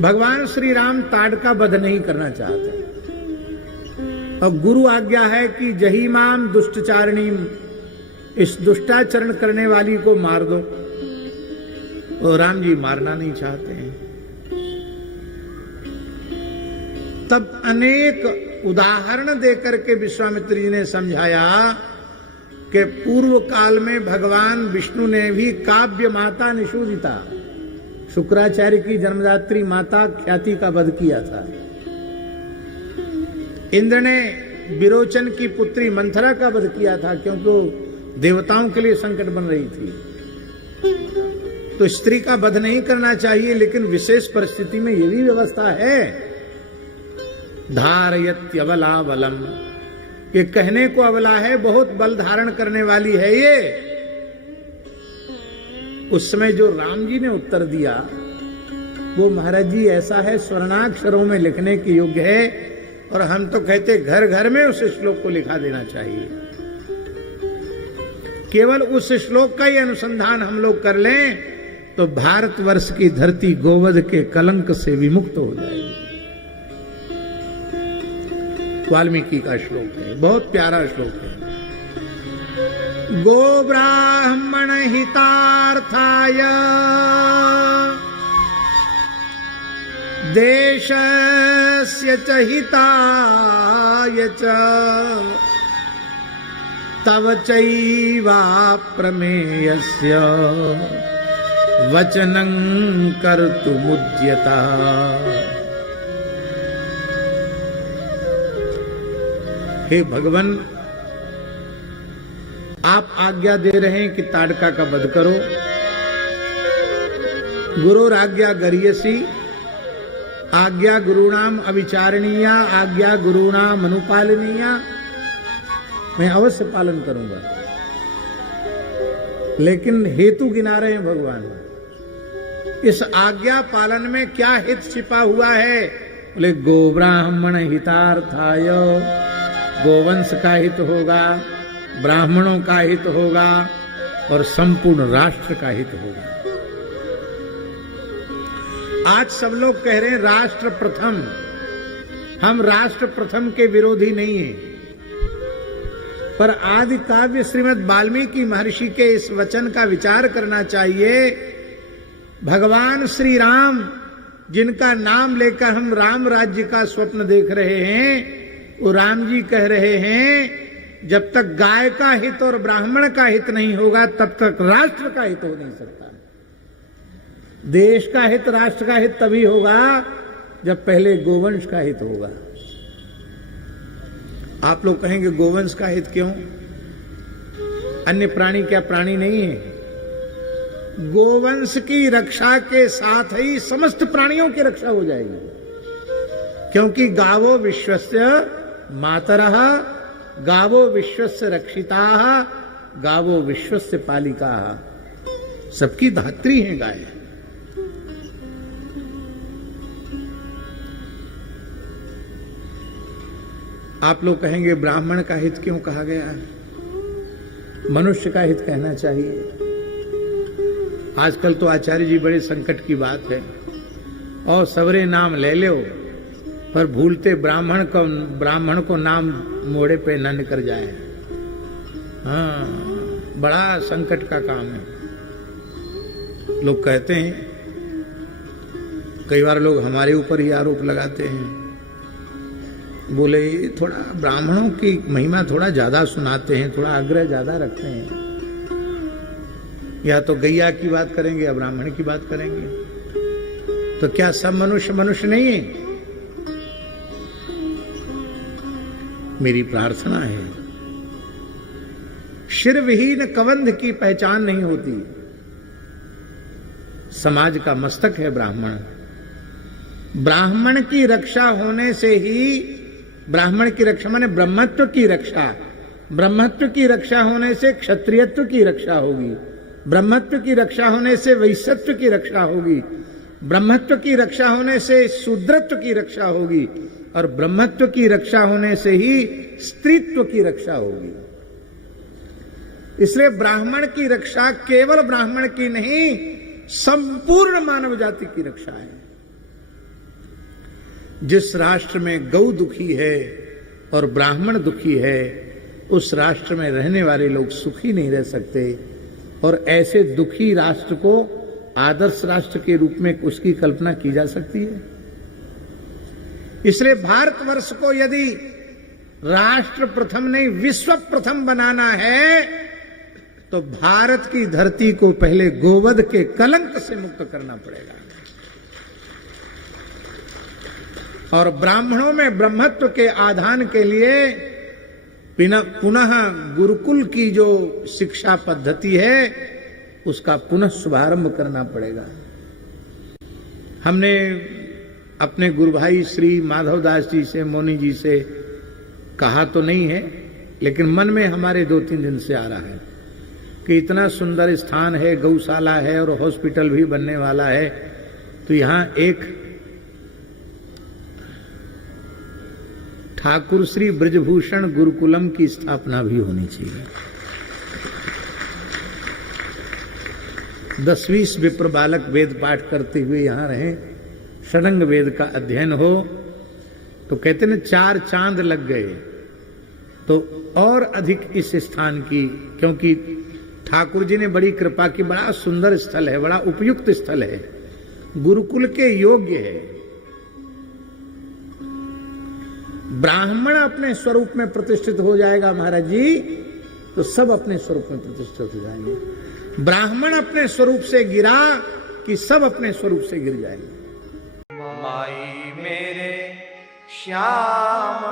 भगवान श्री राम ताड़का वध नहीं करना चाहते और गुरु आज्ञा है कि जही माम दुष्टचारिणी, इस दुष्टाचरण करने वाली को मार दो। और राम जी मारना नहीं चाहते हैं। तब अनेक उदाहरण देकर के विश्वामित्र जी ने समझाया कि पूर्व काल में भगवान विष्णु ने भी काव्य माता निषूदिता, शुक्राचार्य की जन्मदात्री माता ख्याति का वध किया था। इंद्र ने विरोचन की पुत्री मंथरा का वध किया था, क्योंकि वो देवताओं के लिए संकट बन रही थी। तो स्त्री का वध नहीं करना चाहिए, लेकिन विशेष परिस्थिति में यह भी व्यवस्था है, धारयत्यबला बलम, ये कहने को अबला है, बहुत बल धारण करने वाली है ये। उस समय जो राम जी ने उत्तर दिया वो महाराज जी ऐसा है, स्वर्णाक्षरों में लिखने के योग्य है, और हम तो कहते घर घर में उस श्लोक को लिखा देना चाहिए। केवल उस श्लोक का ही अनुसंधान हम लोग कर लें तो भारतवर्ष की धरती गोवध के कलंक से विमुक्त हो जाएगी। वाल्मीकि का श्लोक है, बहुत प्यारा श्लोक है। गो ब्राह्मण हितार्थाय देशस्य च हिताय च तव चैवा प्रमेयस्य वचनं कर्तुमुद्यता। हे भगवान, आप आज्ञा दे रहे हैं कि ताड़का का वध करो। गुरुराज्ञा गरियसी, आज्ञा गुरुणाम अविचारणीया, आज्ञा गुरुणाम अनुपालनीया। मैं अवश्य पालन करूंगा, लेकिन हेतु गिना रहे हैं भगवान। इस आज्ञा पालन में क्या हित छिपा हुआ है? बोले गो ब्राह्मण हितार्थाय, गोवंश का हित होगा, ब्राह्मणों का हित होगा और संपूर्ण राष्ट्र का हित होगा। आज सब लोग कह रहे हैं राष्ट्र प्रथम। हम राष्ट्र प्रथम के विरोधी नहीं हैं, पर आदि काव्य श्रीमद् वाल्मीकि महर्षि के इस वचन का विचार करना चाहिए। भगवान श्री राम, जिनका नाम लेकर हम राम राज्य का स्वप्न देख रहे हैं, वो राम जी कह रहे हैं जब तक गाय का हित और ब्राह्मण का हित नहीं होगा तब तक राष्ट्र का हित हो नहीं सकता। देश का हित, राष्ट्र का हित तभी होगा जब पहले गोवंश का हित होगा। आप लोग कहेंगे गोवंश का हित क्यों? अन्य प्राणी क्या प्राणी नहीं है? गोवंश की रक्षा के साथ ही समस्त प्राणियों की रक्षा हो जाएगी, क्योंकि गावो विश्वस्य मातरः, गावो विश्वस्य रक्षिताः, गावो विश्वस्य पालिकाः। सबकी धात्री हैं गाय। आप लोग कहेंगे ब्राह्मण का हित क्यों कहा गया? मनुष्य का हित कहना चाहिए। आजकल तो आचार्य जी बड़े संकट की बात है, और सबरे नाम ले लो, पर भूलते ब्राह्मण को नाम मोड़े पे न निकल जाए। हाँ, बड़ा संकट का काम है। लोग कहते हैं, कई बार लोग हमारे ऊपर ही आरोप लगाते हैं, बोले थोड़ा ब्राह्मणों की महिमा थोड़ा ज्यादा सुनाते हैं, थोड़ा आग्रह ज्यादा रखते हैं। या तो गैया की बात करेंगे या ब्राह्मण की बात करेंगे। तो क्या सब मनुष्य मनुष्य नहीं है? मेरी प्रार्थना है, शिर विहीन कबंध की पहचान नहीं होती। समाज का मस्तक है ब्राह्मण। ब्राह्मण की रक्षा होने से ही, ब्राह्मण की रक्षा माने ब्रह्मत्व की रक्षा, ब्रह्मत्व की रक्षा होने से क्षत्रियत्व की रक्षा होगी, ब्रह्मत्व की रक्षा होने से वैश्यत्व की रक्षा होगी, ब्रह्मत्व की रक्षा होने से शूद्रत्व की रक्षा होगी, और ब्रह्मत्व की रक्षा होने से ही स्त्रीत्व की रक्षा होगी। इसलिए ब्राह्मण की रक्षा केवल ब्राह्मण की नहीं, संपूर्ण मानव जाति की रक्षा है। जिस राष्ट्र में गौ दुखी है और ब्राह्मण दुखी है, उस राष्ट्र में रहने वाले लोग सुखी नहीं रह सकते। और ऐसे दुखी राष्ट्र को आदर्श राष्ट्र के रूप में उसकी कल्पना की जा सकती है। इसलिए भारतवर्ष को यदि राष्ट्र प्रथम नहीं विश्व प्रथम बनाना है, तो भारत की धरती को पहले गोवध के कलंक से मुक्त करना पड़ेगा। और ब्राह्मणों में ब्रह्मत्व के आधान के लिए पुनः गुरुकुल की जो शिक्षा पद्धति है उसका पुनः शुभारंभ करना पड़ेगा। हमने अपने गुरु भाई श्री माधवदास जी से, मौनी जी से कहा तो नहीं है, लेकिन मन में हमारे 2-3 दिन से आ रहा है कि इतना सुंदर स्थान है, गौशाला है और हॉस्पिटल भी बनने वाला है, तो यहां एक ठाकुर श्री ब्रजभूषण गुरुकुलम की स्थापना भी होनी चाहिए। 10-20 विप्र बालक वेद पाठ करते हुए यहां रहे, षडंग वेद का अध्ययन हो, तो कहते हैं 4 चांद लग गए। तो और अधिक इस स्थान की, क्योंकि ठाकुर जी ने बड़ी कृपा की, बड़ा सुंदर स्थल है, बड़ा उपयुक्त स्थल है, गुरुकुल के योग्य है। ब्राह्मण अपने स्वरूप में प्रतिष्ठित हो जाएगा महाराज जी, तो सब अपने स्वरूप में प्रतिष्ठित हो जाएंगे। ब्राह्मण अपने स्वरूप से गिरा कि सब अपने स्वरूप से गिर जाएंगे। माई मेरे श्याम